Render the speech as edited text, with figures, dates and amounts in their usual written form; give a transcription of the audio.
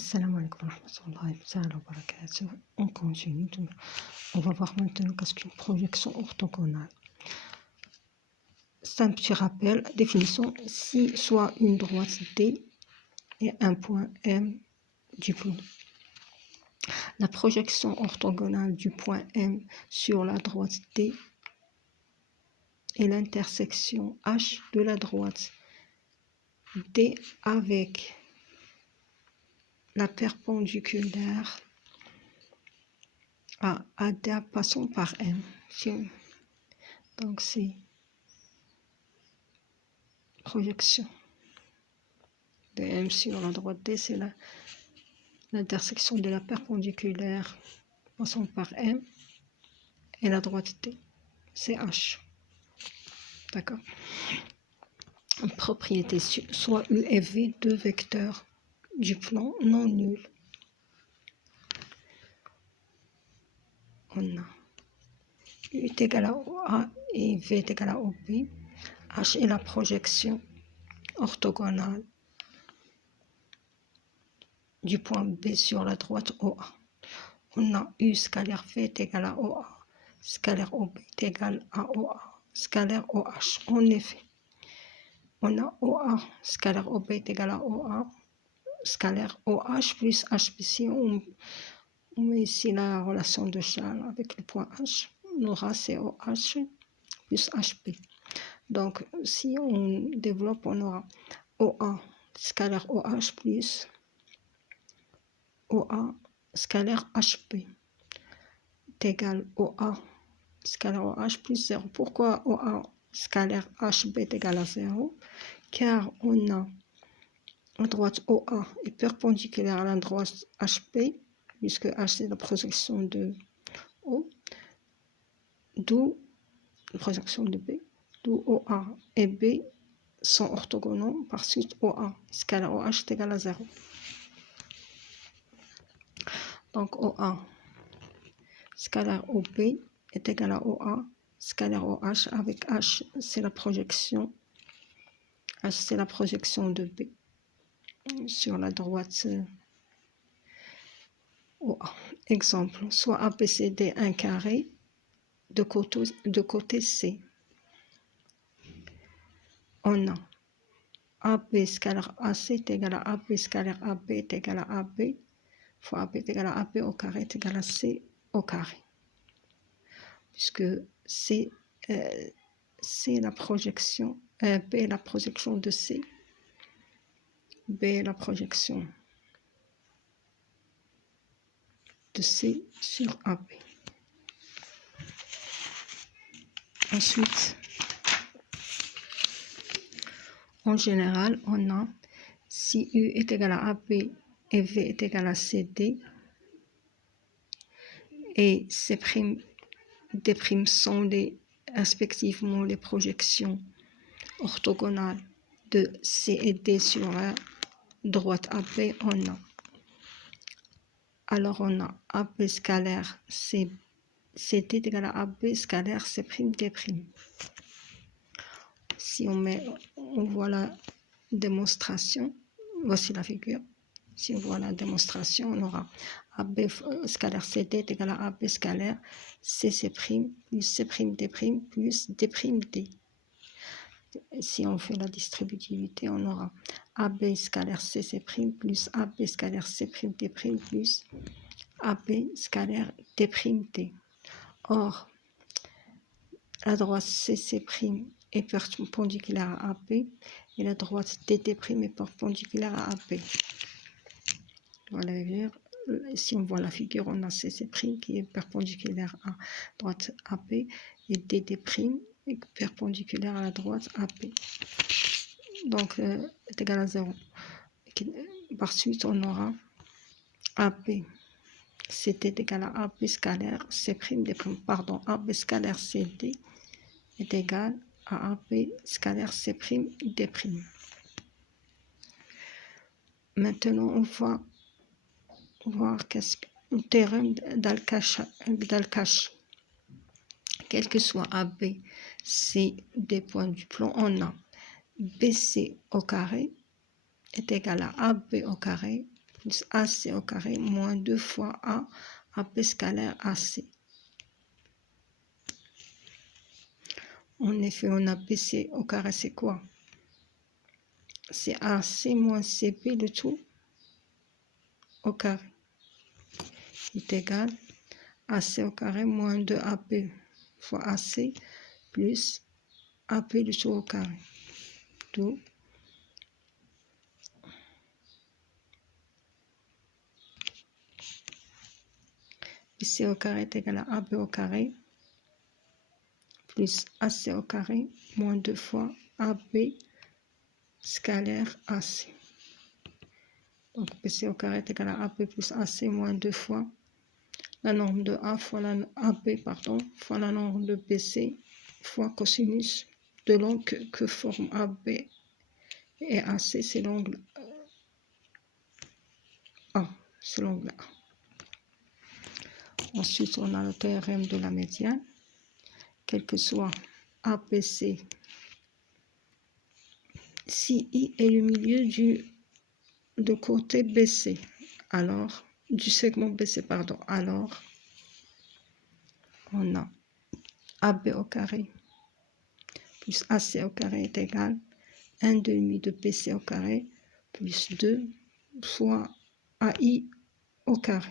Assalamu alaikum wa rahmatullahi wa barakatuh. On continue. On va voir maintenant qu'est-ce qu'une projection orthogonale. C'est un petit rappel. Définition: si soit une droite D et un point M du plan. La projection orthogonale du point M sur la droite D est l'intersection H de la droite D avec la perpendiculaire à AD passant par M. Donc c'est projection de M sur la droite D, c'est l'intersection de la perpendiculaire passant par M et la droite D, c'est H. D'accord. Propriété: soit U et V, deux vecteurs du plan non nuls. On a U est égal à OA et V est égal à OB. H est la projection orthogonale du point B sur la droite OA. On a U scalaire V est égal à OA, scalaire OB est égal à OA, scalaire OH. En effet, on a OA scalaire OB est égal à OA, scalaire OH plus HB. Si on met ici la relation de Charles avec le point H, on aura COH plus HB. Donc, si on développe, on aura OA scalaire OH plus OA scalaire HB est égal à OA scalaire OH plus 0. Pourquoi OA scalaire HB est égal à 0? Car on a la droite OA est perpendiculaire à la droite HB, puisque H c'est la projection de O, d'où la projection de B, d'où OA et B sont orthogonaux. Par suite, OA scalaire OH est égal à 0. Donc OA scalaire OB est égal à OA scalaire OH, avec H c'est la projection, H c'est la projection de B sur la droite OA. Exemple: soit ABCD un carré de côté C. On a AB scalaire AC est égal à AB scalaire AB est égal à AB fois AB est égal à AB au carré est égal à C au carré. Puisque C est la projection, B est la projection de C, B est la projection de C sur AB. Ensuite, en général, on a si U est égal à AB et V est égal à CD et C', D' sont respectivement les projections orthogonales de C et D sur la droite AB, on a AB scalaire CD est égal à AB scalaire C', D'. Si on voit la démonstration, voici la figure. Si on voit la démonstration, on aura AB scalaire CD est égal à AB scalaire CC' plus C' D' plus D'. Si on fait la distributivité, on aura AB scalaire CC' plus AB scalaire C' D' plus AB scalaire D'. Or, la droite CC' est perpendiculaire à AB et la droite DD' est perpendiculaire à AB. Voilà, si on voit la figure, on a CC' qui est perpendiculaire à droite AB et DD' est perpendiculaire à la droite AB. Donc, est égal à 0. Par suite, on aura AB CD est égal à AB scalaire C', D'. Pardon, AB scalaire CD est égal à AB scalaire C', D'. Maintenant, on va voir qu'est-ce qu'un théorème d'Al-Kashi. Quel que soit AB, C des points du plan, on a BC au carré est égal à AB au carré plus AC au carré moins 2 fois A, AB scalaire AC. En effet, on a BC au carré, c'est quoi? C'est AC moins CB, le tout au carré, est égal AC au carré moins 2AB fois AC plus AB, le tout au carré. D'où BC au carré est égal à AB au carré plus AC au carré moins 2 fois AB scalaire AC. Donc BC au carré est égal à AB plus AC moins 2 fois la norme de A fois la AB, pardon, fois la norme de BC fois cosinus de l'angle que forme AB et AC, c'est l'angle A. C'est l'angle A. Ensuite, on a le théorème de la médiane. Quel que soit ABC, si I est le milieu de côté BC, alors, du segment BC, pardon, alors, on a AB au carré plus AC au carré est égal à 1 demi de BC au carré plus 2 fois AI au carré.